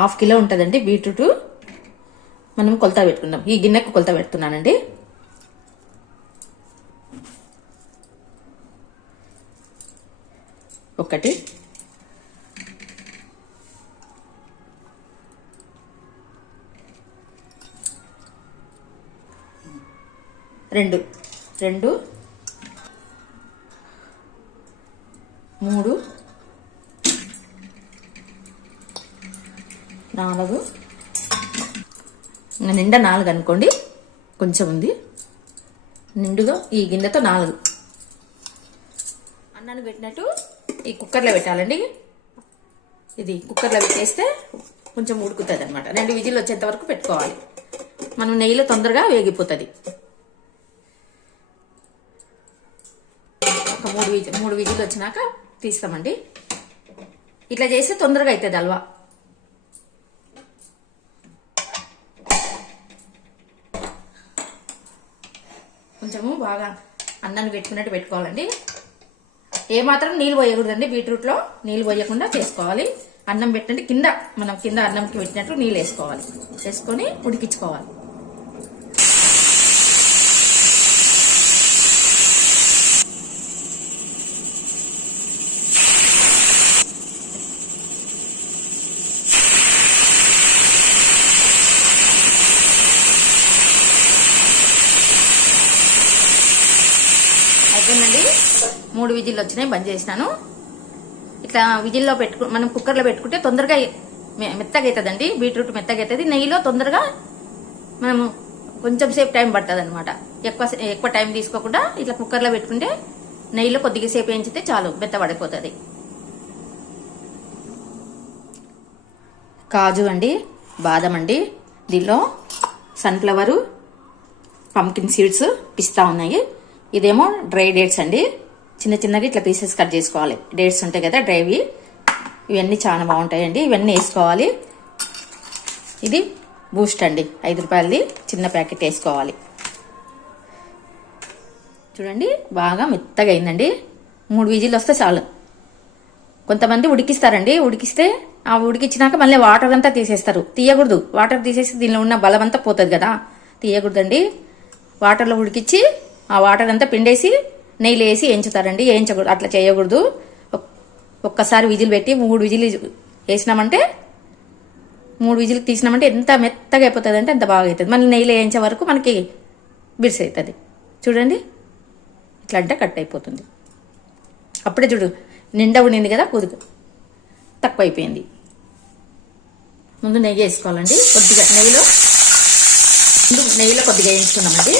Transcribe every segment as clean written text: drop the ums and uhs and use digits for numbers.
Half kilo ఉంటుందండి beetroot. మనం కొలత పెట్టుకుందాం. ఈ గిన్నెకు కొలత పెడుతున్నానండి. ఒకటి, రెండు, మూడు, 4, నిండా 4 అనుకోండి, కొంచెం ఉంది. నిండుగా ఈ గిన్నెతో 4 అన్నాన్ని పెట్టినట్టు ఈ కుక్కర్లో పెట్టాలండి. ఇది కుక్కర్లో పెట్టేస్తే కొంచెం ఉడుకుతుంది అనమాట. 2 విజిల్ వచ్చేంత వరకు పెట్టుకోవాలి. మనం నెయ్యిలో తొందరగా వేగిపోతుంది. ఒక 3 విజిల్ వచ్చినాక తీస్తామండి. ఇట్లా చేస్తే తొందరగా అవుతుంది హల్వా. కొంచెము బాగా అన్నాన్ని పెట్టుకున్నట్టు పెట్టుకోవాలండి. ఏమాత్రం నీళ్ళు పోయకూడదండి. బీట్రూట్లో నీళ్ళు పోయకుండా చేసుకోవాలి. అన్నం పెట్టండి, మనం కింద అన్నంకి పెట్టినట్టు నీళ్ళు వేసుకోవాలి. వేసుకొని ఉడికించుకోవాలి. అయిపోయిందండి. 3 విజిల్లు వచ్చినాయి, బంద్ చేసినాను. ఇట్లా విజిల్లో మనం కుక్కర్లో పెట్టుకుంటే తొందరగా మెత్తగా అవుతుందండి. బీట్రూట్ మెత్తగా అవుతుంది. నెయ్యిలో తొందరగా మనము కొంచెం సేపు టైం పడుతుంది అనమాట. ఎక్కువ టైం తీసుకోకుండా ఇట్లా కుక్కర్లో పెట్టుకుంటే నెయ్యిలో కొద్దిగా సేపు వేయించితే చాలు, మెత్తబడిపోతుంది. కాజు అండి, బాదం అండి, దీనిలో సన్ఫ్లవరు, పంకిన్ సీడ్స్, పిస్తా ఉన్నాయి. ఇదేమో డ్రై డేట్స్ అండి. చిన్నగా ఇట్లా పీసెస్ కట్ చేసుకోవాలి. డేట్స్ ఉంటాయి కదా డ్రైవి, ఇవన్నీ చాలా బాగుంటాయండి. ఇవన్నీ వేసుకోవాలి. ఇది బూస్ట్ అండి, 5 రూపాయలది చిన్న ప్యాకెట్ వేసుకోవాలి. చూడండి బాగా మెత్తగా అయిందండి. 3 విజిల్ వస్తే చాలు. కొంతమంది ఉడికిస్తారండి. ఉడికిస్తే ఆ ఉడికించినాక మళ్ళీ వాటర్ అంతా తీసేస్తారు. తీయకూడదు. వాటర్ తీసేసి దీనిలో ఉన్న బలం అంతా పోతుంది కదా, తీయకూడదండి. వాటర్లో ఉడికించి ఆ వాటర్ అంతా పిండేసి నెయ్యిలో వేసి వేయించుతారండి. వేయించకూడదు, అట్లా చేయకూడదు. ఒక్కసారి విజిల్ పెట్టి 3 విజిల్ వేసినామంటే 3 విజిల్ తీసినామంటే ఎంత మెత్తగా అయిపోతుంది అంటే అంత బాగా అవుతుంది. మళ్ళీ నెయ్యిలో వేయించే వరకు మనకి బిర్స్ అవుతుంది. చూడండి ఇట్లా అంటే కట్ అయిపోతుంది. అప్పుడే చూడు నిండా ఉండింది కదా, కుదుకు తక్కువ అయిపోయింది. ముందు నెయ్యి వేసుకోవాలండి. కొద్దిగా నెయ్యిలో కొద్దిగా వేయించుకున్నామండి.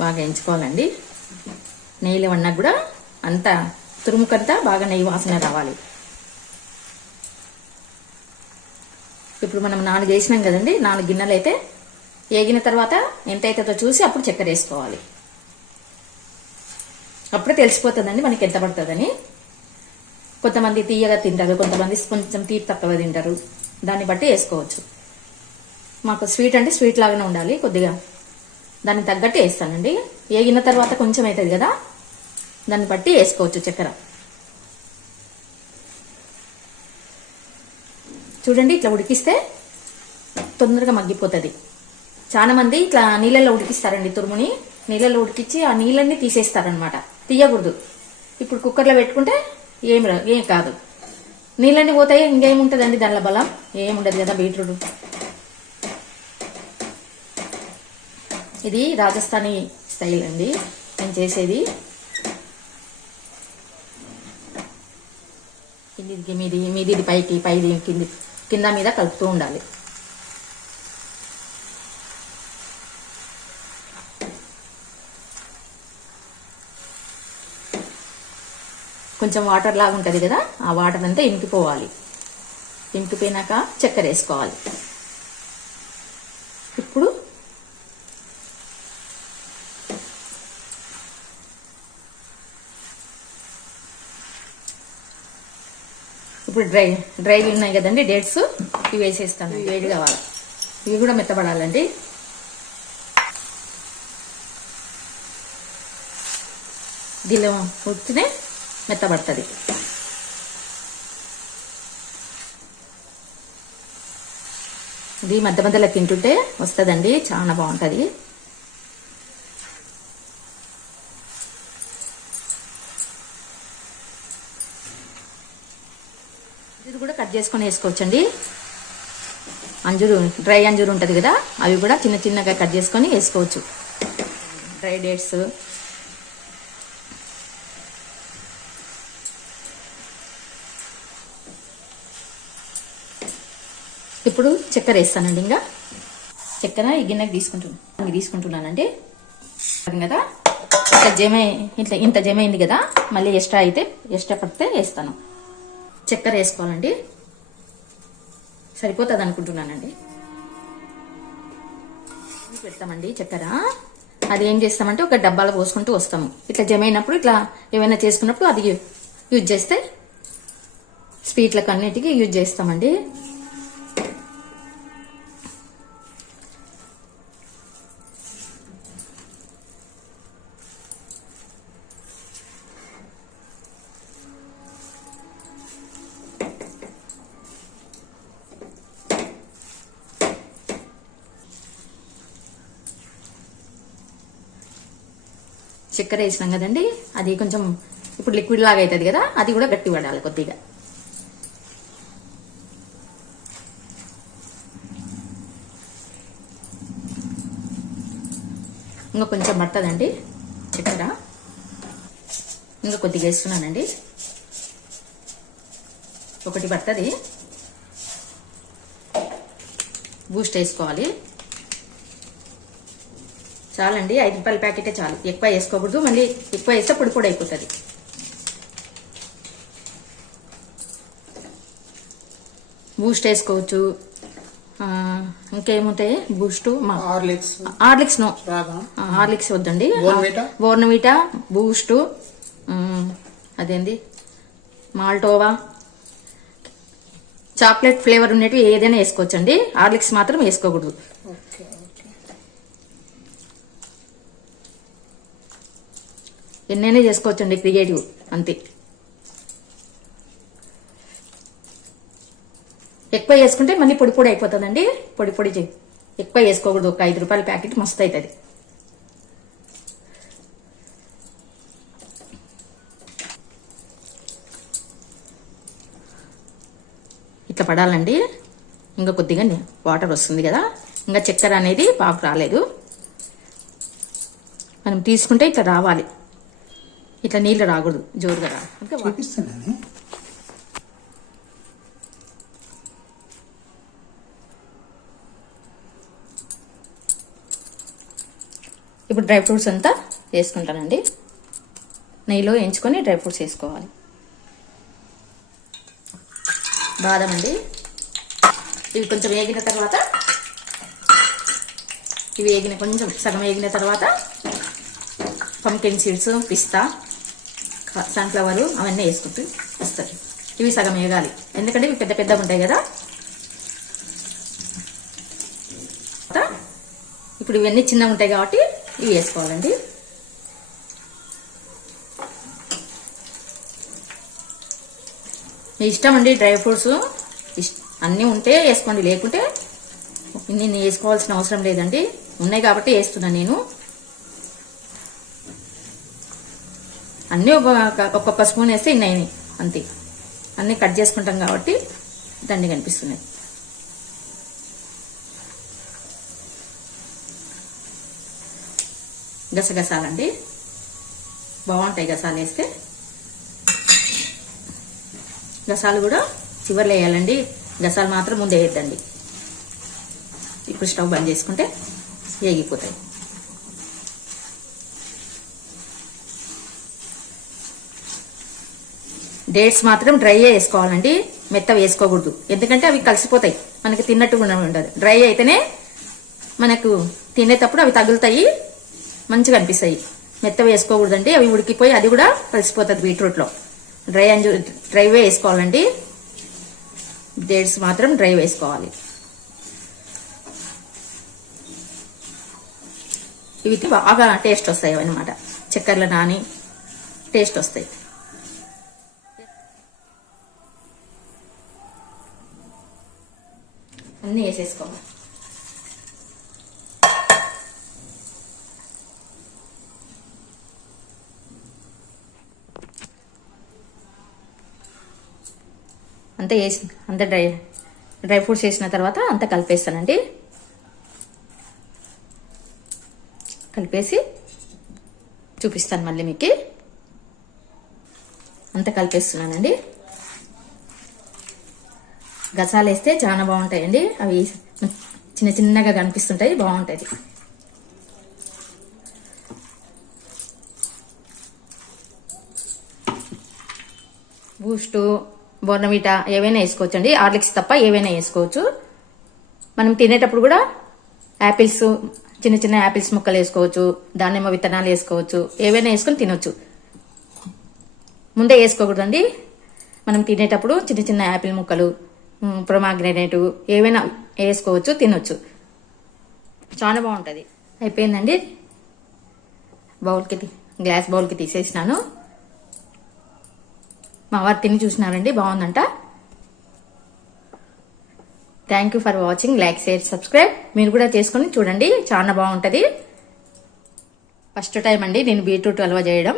బాగా వేయించుకోవాలండి. నెయ్యిలో వన్నా కూడా అంతా తురుముకంతా బాగా నెయ్యి వాసన రావాలి. ఇప్పుడు మనం 4 వేసినాం కదండి. 4 గిన్నెలు అయితే వేగిన తర్వాత ఎంత అవుతుందో చూసి అప్పుడు చక్కెర వేసుకోవాలి. అప్పుడే తెలిసిపోతుందండి మనకి ఎంత పడుతుందని. కొంతమంది తీయగా తింటారు, కొంతమంది కొంచెం తీపి తక్కువ తింటారు. దాన్ని బట్టి వేసుకోవచ్చు. మాకు స్వీట్ అంటే స్వీట్ లాగానే ఉండాలి. కొద్దిగా దాన్ని తగ్గట్టు వేస్తానండి. వేగిన తర్వాత కొంచెం అవుతుంది కదా, దాన్ని బట్టి వేసుకోవచ్చు చక్కెర. చూడండి ఇట్లా ఉడికిస్తే తొందరగా మగ్గిపోతుంది. చాలా మంది ఇట్లా నీళ్ళల్లో ఉడికిస్తారండి. తురుముని నీళ్ళల్లో ఉడికించి ఆ నీళ్ళన్నీ తీసేస్తారనమాట. తీయకూడదు. ఇప్పుడు కుక్కర్లో పెట్టుకుంటే ఏం కాదు, నీళ్ళన్నీ పోతాయి. ఇంకేముంటుందండి దానిలో బలం, ఏముండదు కదా బీట్రూట్. ఇది రాజస్థానీ స్టైల్ అండి నేను చేసేది. మీది పైది కింద మీద కలుపుతూ ఉండాలి. కొంచెం వాటర్ లాగా ఉంటుంది కదా, ఆ వాటర్ అంతా ఇంకిపోవాలి. ఇంకిపోయినాక చక్కెర వేసుకోవాలి. ఇప్పుడు డ్రై ఉన్నాయి కదండి డేట్స్, ఇవి వేసేస్తాను. ఇవి వేడి కావాలి, ఇవి కూడా మెత్తబడాలండి. దీనిలో ఉడికితే మెత్తబడుతుంది. ఇది మధ్య మధ్యలో తింటుంటే వస్తుందండి, చాలా బాగుంటుంది. ఇది కూడా కట్ చేసుకొని వేసుకోవచ్చండి. అంజూరు, డ్రై అంజూరు ఉంటుంది కదా, అవి కూడా చిన్న చిన్నగా కట్ చేసుకొని వేసుకోవచ్చు. డ్రై డేట్స్, ఇప్పుడు చక్కెర వేస్తానండి. ఇంకా చక్కెర ఈ గిన్నెకి తీసుకుంటున్నానండి కదా. ఇట్లా ఇంత జమ అయింది కదా, మళ్ళీ ఎక్స్ట్రా పడితే వేస్తాను. చక్కెర వేసుకోవాలండి, సరిపోతుంది అనుకుంటున్నానండి. పెడతామండి చక్కెర. అది ఏం చేస్తామంటే ఒక డబ్బాలో పోసుకుంటూ వస్తాము. ఇట్లా జమ అయినప్పుడు, ఇట్లా ఏమైనా చేసుకున్నప్పుడు అది యూజ్ చేస్తే స్వీట్లకు అన్నిటికీ యూజ్ చేస్తామండి. చక్కెర వేసినాం కదండి, అది కొంచెం ఇప్పుడు లిక్విడ్ లాగా అవుతుంది కదా, అది కూడా గట్టి పడాలి కొద్దిగా. ఇంకా కొంచెం పడుతుందండి చక్కెర, ఇంకా కొద్దిగా వేస్తున్నానండి. ఒకటి పడుతుంది. బూస్ట్ వేసుకోవాలి. చాలండి, 5 రూపాయల ప్యాకెటే చాలు, ఎక్కువ వేసుకోకూడదు. మళ్ళీ ఎక్కువ వేస్తే పొడి పొడి అయిపోతుంది. బూస్ట్ వేసుకోవచ్చు. ఇంకేముంటాయి బూస్ట్, హార్లిక్స్ నో, హార్లిక్స్ వద్దండి. బోర్నవీటా, బూస్ట్, అదేంది మాల్టోవా, చాక్లెట్ ఫ్లేవర్ ఉన్నట్టు ఏదైనా వేసుకోవచ్చండి. హార్లిక్స్ మాత్రం వేసుకోకూడదు. ఎన్నైనా చేసుకోవచ్చండి, క్రియేటివ్ అంతే. ఎక్కువ వేసుకుంటే మళ్ళీ పొడి పొడి అయిపోతుందండి. పొడి పొడి ఎక్కువ వేసుకోకూడదు. ఒక 5 రూపాయల ప్యాకెట్ మస్తు అవుతుంది. ఇట్లా పడాలండి. ఇంకా కొద్దిగా వాటర్ వస్తుంది కదా, ఇంకా చక్కెర అనేది పాకు రాలేదు. మనం తీసుకుంటే ఇట్లా రావాలి, ఇట్లా నీళ్ళు రాకూడదు, జోరుగా రా. ఇప్పుడు డ్రై ఫ్రూట్స్ అంతా వేసుకుంటానండి. నెయ్యిలో వేయించుకొని డ్రై ఫ్రూట్స్ వేసుకోవాలి. బాదం అండి, ఇవి కొంచెం వేగిన తర్వాత, కొంచెం సగం వేగిన తర్వాత పంకిన్ సీడ్స్, పిస్తా, సన్ఫ్లవర్ అవన్నీ వేసుకుంటూ వస్తారు. ఇవి సగం వేగాలి, ఎందుకంటే ఇవి పెద్ద పెద్దగా ఉంటాయి కదా. ఇప్పుడు ఇవన్నీ చిన్నగా ఉంటాయి కాబట్టి ఇవి వేసుకోవాలండి. మీ ఇష్టం అండి, డ్రై ఫ్రూట్స్ అన్నీ ఉంటే వేసుకోండి, లేకుంటే నేను వేసుకోవాల్సిన అవసరం లేదండి. ఉన్నాయి కాబట్టి వేస్తున్నాను నేను. అన్నీ ఒక్కొక్క స్పూన్ వేస్తే ఇన్ని అంతే. అన్నీ కట్ చేసుకుంటాం కాబట్టి దండి కనిపిస్తున్నాయి. గసగసాలండి, బాగుంటాయి గసాలు వేస్తే. గసాలు కూడా చివర్లో వేయాలండి, గసాలు మాత్రం ముందే వేయద్దండి. ఇప్పుడు స్టవ్ బంద్ చేసుకుంటే వేగిపోతాయి. డేట్స్ మాత్రం డ్రైయే వేసుకోవాలండి, మెత్త వేసుకోకూడదు. ఎందుకంటే అవి కలిసిపోతాయి, మనకి తిన్నట్టుగా ఉండదు. డ్రై అయితేనే మనకు తినేటప్పుడు అవి తగులుతాయి, మంచిగా అనిపిస్తాయి. మెత్త వేసుకోకూడదండి, అవి ఉడికిపోయి అది కూడా కలిసిపోతుంది బీట్రూట్లో. డ్రైవే వేసుకోవాలండి. డేట్స్ మాత్రం డ్రై వేసుకోవాలి. ఇవి బాగా టేస్ట్ వస్తాయి అన్నమాట, చక్కెరలో నాని టేస్ట్ వస్తాయి. అన్నీ వేసేసుకోవాలి. అంతా వేసి అంత డ్రై ఫ్రూట్స్ వేసిన తర్వాత అంతా కలిపేస్తానండి. కలిపేసి చూపిస్తాను మళ్ళీ మీకు. అంతా కలిపేస్తున్నానండి. గసాలు వేస్తే చాలా బాగుంటాయండి. అవి చిన్న చిన్నగా కనిపిస్తుంటాయి, బాగుంటాయి. బూస్టు, బోర్నవిటా ఏవైనా వేసుకోవచ్చు అండి. హార్లిక్స్ తప్ప ఏవైనా వేసుకోవచ్చు. మనం తినేటప్పుడు కూడా యాపిల్స్, చిన్న చిన్న యాపిల్స్ ముక్కలు వేసుకోవచ్చు, దానిమ్మ విత్తనాలు వేసుకోవచ్చు, ఏవైనా వేసుకొని తినొచ్చు. ముందే వేసుకోకూడదండి. మనం తినేటప్పుడు చిన్న చిన్న యాపిల్ ముక్కలు, ప్రొమాగ్రెనేటు ఏవైనా వేసుకోవచ్చు, తినొచ్చు. చాలా బాగుంటుంది. అయిపోయిందండి. గ్లాస్ బౌల్కి తీసేసినాను. మా వారు తిని చూసినారండి, బాగుందంట. Thank you for watching. Like, share, subscribe. మీరు కూడా చేసుకొని చూడండి, చాలా బాగుంటుంది. ఫస్ట్ టైం అండి నేను బీట్రూట్ హల్వా చేయడం.